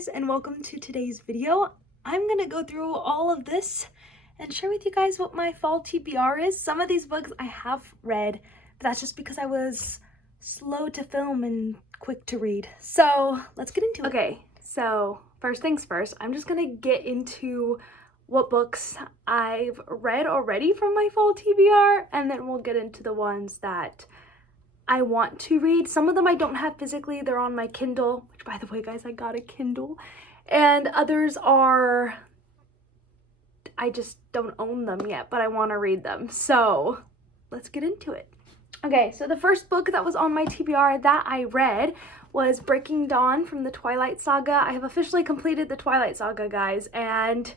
guys, and welcome to today's video. I'm gonna go through all of this and share with you guys what my fall TBR is. Some of these books I have read, but that's just because I was slow to film and quick to read. So let's get into it. Okay, so first things first, I'm just gonna get into what books I've read already from my fall TBR, and then we'll get into the ones that I want to read. Some of them I don't have physically, they're on my Kindle, which by the way guys, I got a Kindle, and others are, I just don't own them yet, but I want to read them. So let's get into it. Okay, so the first book that was on my TBR that I read was Breaking Dawn from the Twilight Saga. I have officially completed the Twilight Saga, guys, and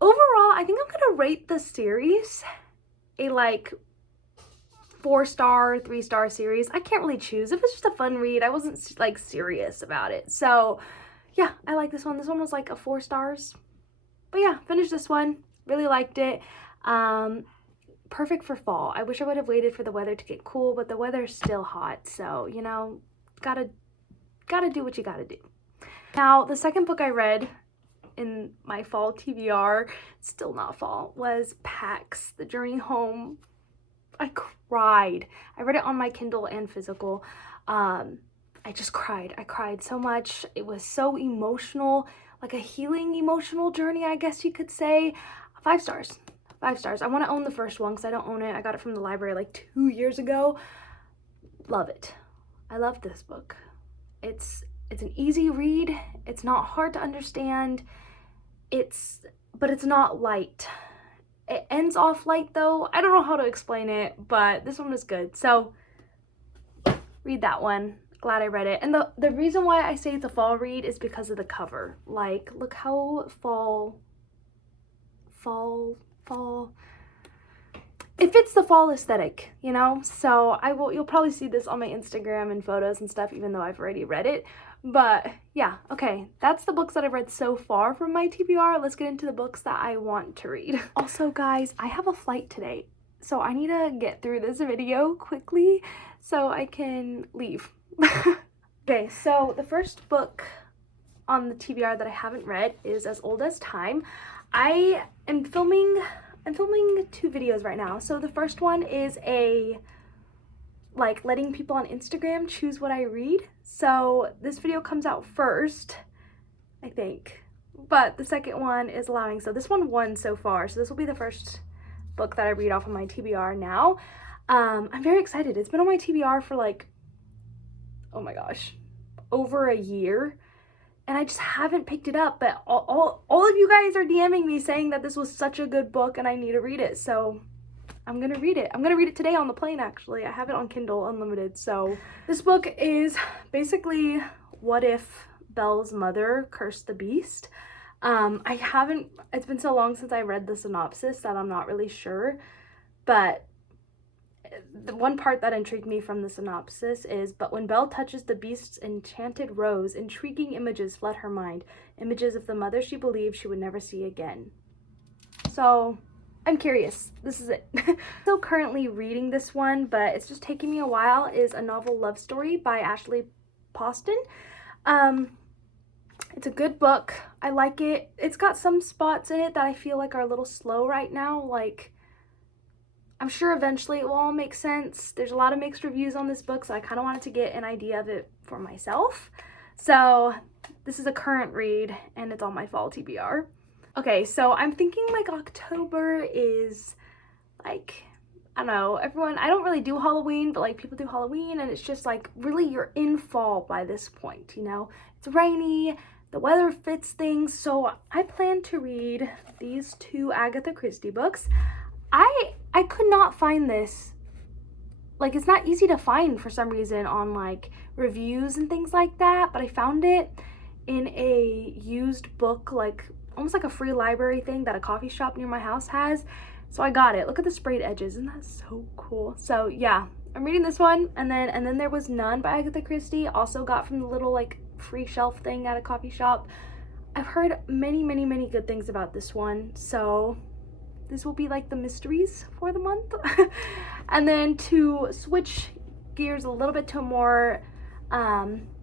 overall I think I'm gonna rate the series a like 4-star, 3-star series. I can't really choose. It was just a fun read. I wasn't like serious about it. So yeah, I like this one. This one was like a 4 stars. But yeah, finished this one. Really liked it. Perfect for fall. I wish I would have waited for the weather to get cool, but the weather's still hot. So, you know, gotta do what you gotta do. Now, the second book I read in my fall TBR, still not fall, was Pax, The Journey Home. I cried. I read it on my Kindle and physical. I just cried. I cried so much. It was so emotional, like a healing emotional journey, I guess you could say. 5 stars. 5 stars. I want to own the first one because I don't own it. I got it from the library like 2 years ago. Love it. I love this book. It's an easy read. It's not hard to understand. But it's not light. It ends off light though. I don't know how to explain it, but this one was good. So read that one. Glad I read it. And the reason why I say it's a fall read is because of the cover. Like, look how fall. It fits the fall aesthetic, you know? So you'll probably see this on my Instagram and photos and stuff, even though I've already read it. But yeah, okay, that's the books that I've read so far from my TBR. Let's get into the books that I want to read. Also, guys, I have a flight today, so I need to get through this video quickly so I can leave. Okay, so the first book on the TBR that I haven't read is As Old as Time. I'm filming 2 videos right now. So the first one is like letting people on Instagram choose what I read. So this video comes out first, I think, but the second one is allowing. So this one won so far. So this will be the first book that I read off of my TBR now. I'm very excited. It's been on my TBR for like, oh my gosh, over a year. And I just haven't picked it up, but all of you guys are DMing me saying that this was such a good book and I need to read it. So I'm gonna read it. I'm gonna read it today on the plane, actually. I have it on Kindle Unlimited. So this book is basically what if Belle's mother cursed the beast. It's been so long since I read the synopsis that I'm not really sure, but the one part that intrigued me from the synopsis is, but when Belle touches the beast's enchanted rose, intriguing images flood her mind, images of the mother she believed she would never see again. So I'm curious. This is it. Still currently reading this one, but it's just taking me a while, is A Novel Love Story by Ashley Poston. It's a good book. I like it. It's got some spots in it that I feel like are a little slow right now. Like, I'm sure eventually it will all make sense. There's a lot of mixed reviews on this book, so I kind of wanted to get an idea of it for myself. So this is a current read, and it's on my fall TBR. Okay, so I'm thinking like October is like, I don't know, I don't really do Halloween, but like people do Halloween, and it's just like really you're in fall by this point, you know? It's rainy, the weather fits things, so I plan to read these 2 Agatha Christie books. I could not find this, like it's not easy to find for some reason on like reviews and things like that, but I found it in a used book, like almost like a free library thing that a coffee shop near my house has. So I got it. Look at the sprayed edges. Isn't that so cool? So yeah, I'm reading this one, and then there was None by Agatha Christie, also got from the little like free shelf thing at a coffee shop. I've heard many good things about this one, so this will be like the mysteries for the month. And then to switch gears a little bit to a more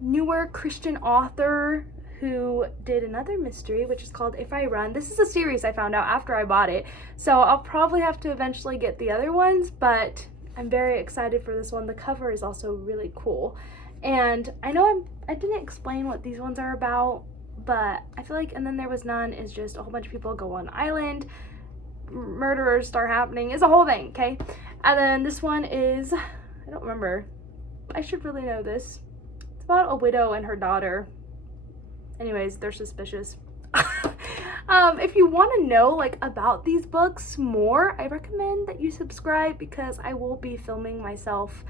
newer Christian author who did another mystery, which is called If I Run. This is a series I found out after I bought it, so I'll probably have to eventually get the other ones, but I'm very excited for this one. The cover is also really cool. And I know I didn't explain what these ones are about, but I feel like And Then There Was None is just a whole bunch of people go on an island, murderers start happening. It's a whole thing, okay? And then this one is, I don't remember. I should really know this. It's about a widow and her daughter. Anyways, they're suspicious. If you want to know like about these books more, I recommend that you subscribe, because I will be filming myself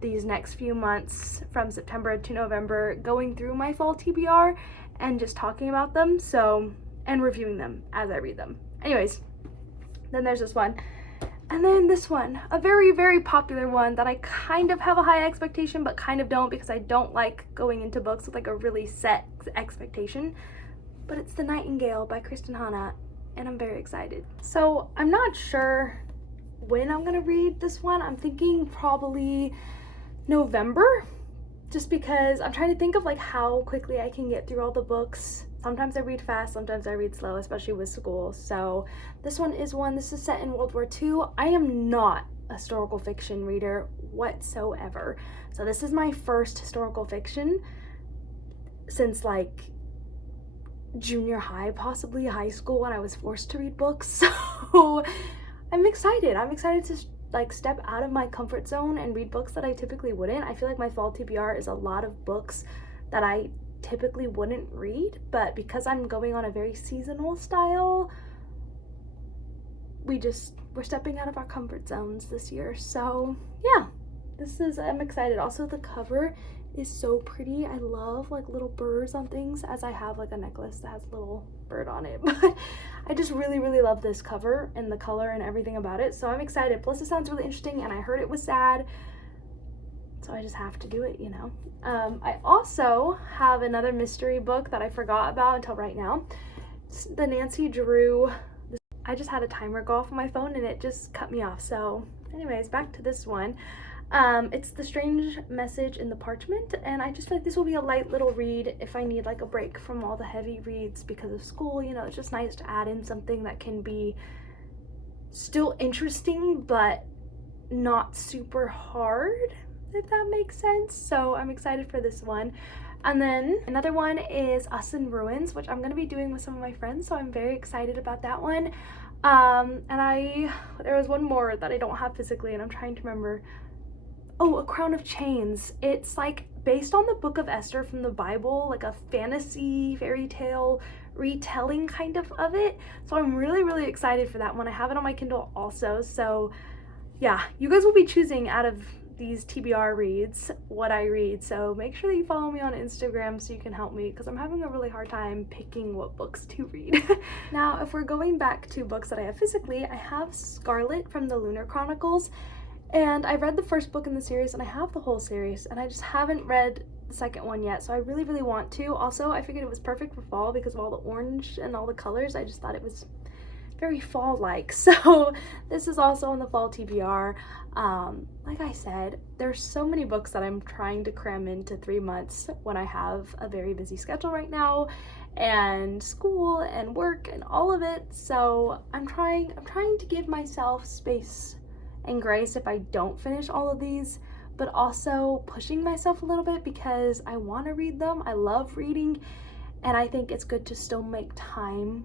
these next few months from September to November, going through my fall TBR and just talking about them, so, and reviewing them as I read them. Anyways, then there's this one. And then this one, a very, very popular one that I kind of have a high expectation but kind of don't, because I don't like going into books with like a really set expectation. But it's The Night Andale by Kristen Hanna, and I'm very excited. So I'm not sure when I'm gonna read this one. I'm thinking probably November, just because I'm trying to think of like how quickly I can get through all the books. Sometimes I read fast, sometimes I read slow, especially with school. So this is set in World War II. I am not a historical fiction reader whatsoever. So this is my first historical fiction since like junior high, possibly high school, when I was forced to read books. So I'm excited. I'm excited to like step out of my comfort zone and read books that I typically wouldn't. I feel like my fall TBR is a lot of books that I typically wouldn't read, but because I'm going on a very seasonal style, we're stepping out of our comfort zones this year. So yeah, I'm excited. Also, the cover is so pretty. I love like little birds on things, as I have like a necklace that has a little bird on it. But I just really, really love this cover and the color and everything about it. So I'm excited. Plus it sounds really interesting, and I heard it was sad, so I just have to do it, you know. I also have another mystery book that I forgot about until right now. It's the Nancy Drew. I just had a timer go off on my phone and it just cut me off. So anyways, back to this one. It's The Strange Message in the Parchment, and I just feel like this will be a light little read if I need like a break from all the heavy reads because of school. You know, it's just nice to add in something that can be still interesting but not super hard, if that makes sense. So I'm excited for this one. And then another one is Us in Ruins, which I'm going to be doing with some of my friends, so I'm very excited about that one. And there was one more that I don't have physically, and I'm trying to remember. Oh, A Crown of Chains. It's like based on the Book of Esther from the Bible, like a fantasy fairy tale retelling kind of it. So I'm really, really excited for that one. I have it on my Kindle also. So yeah, you guys will be choosing out of these TBR reads what I read. So make sure that you follow me on Instagram so you can help me, because I'm having a really hard time picking what books to read. Now, if we're going back to books that I have physically, I have Scarlet from the Lunar Chronicles. And I read the first book in the series, and I have the whole series, and I just haven't read the second one yet, so I really, really want to. Also, I figured it was perfect for fall because of all the orange and all the colors. I just thought it was very fall-like. So this is also on the fall TBR. Like I said, there's so many books that I'm trying to cram into 3 months when I have a very busy schedule right now, and school and work and all of it. So I'm trying to give myself space and grace if I don't finish all of these, but also pushing myself a little bit because I want to read them. I love reading, and I think it's good to still make time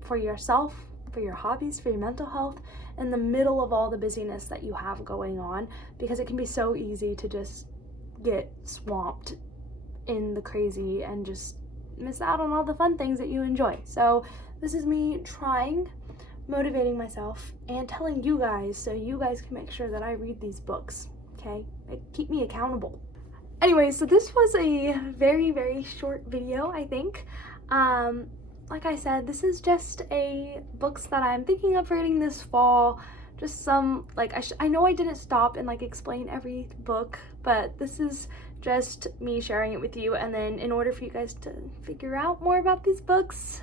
for yourself, for your hobbies, for your mental health in the middle of all the busyness that you have going on, because it can be so easy to just get swamped in the crazy and just miss out on all the fun things that you enjoy. So this is me trying, motivating myself, and telling you guys so you guys can make sure that I read these books, okay? Keep me accountable. Anyway, so this was a very, very short video, I think. Like I said, this is just a books that I'm thinking of reading this fall. Just some, like, I know I didn't stop and like explain every book, but this is just me sharing it with you. And then in order for you guys to figure out more about these books,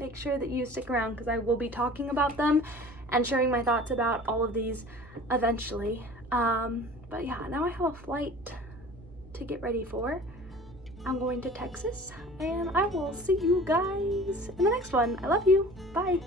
make sure that you stick around, because I will be talking about them and sharing my thoughts about all of these eventually. But yeah, now I have a flight to get ready for. I'm going to Texas, and I will see you guys in the next one. I love you. Bye.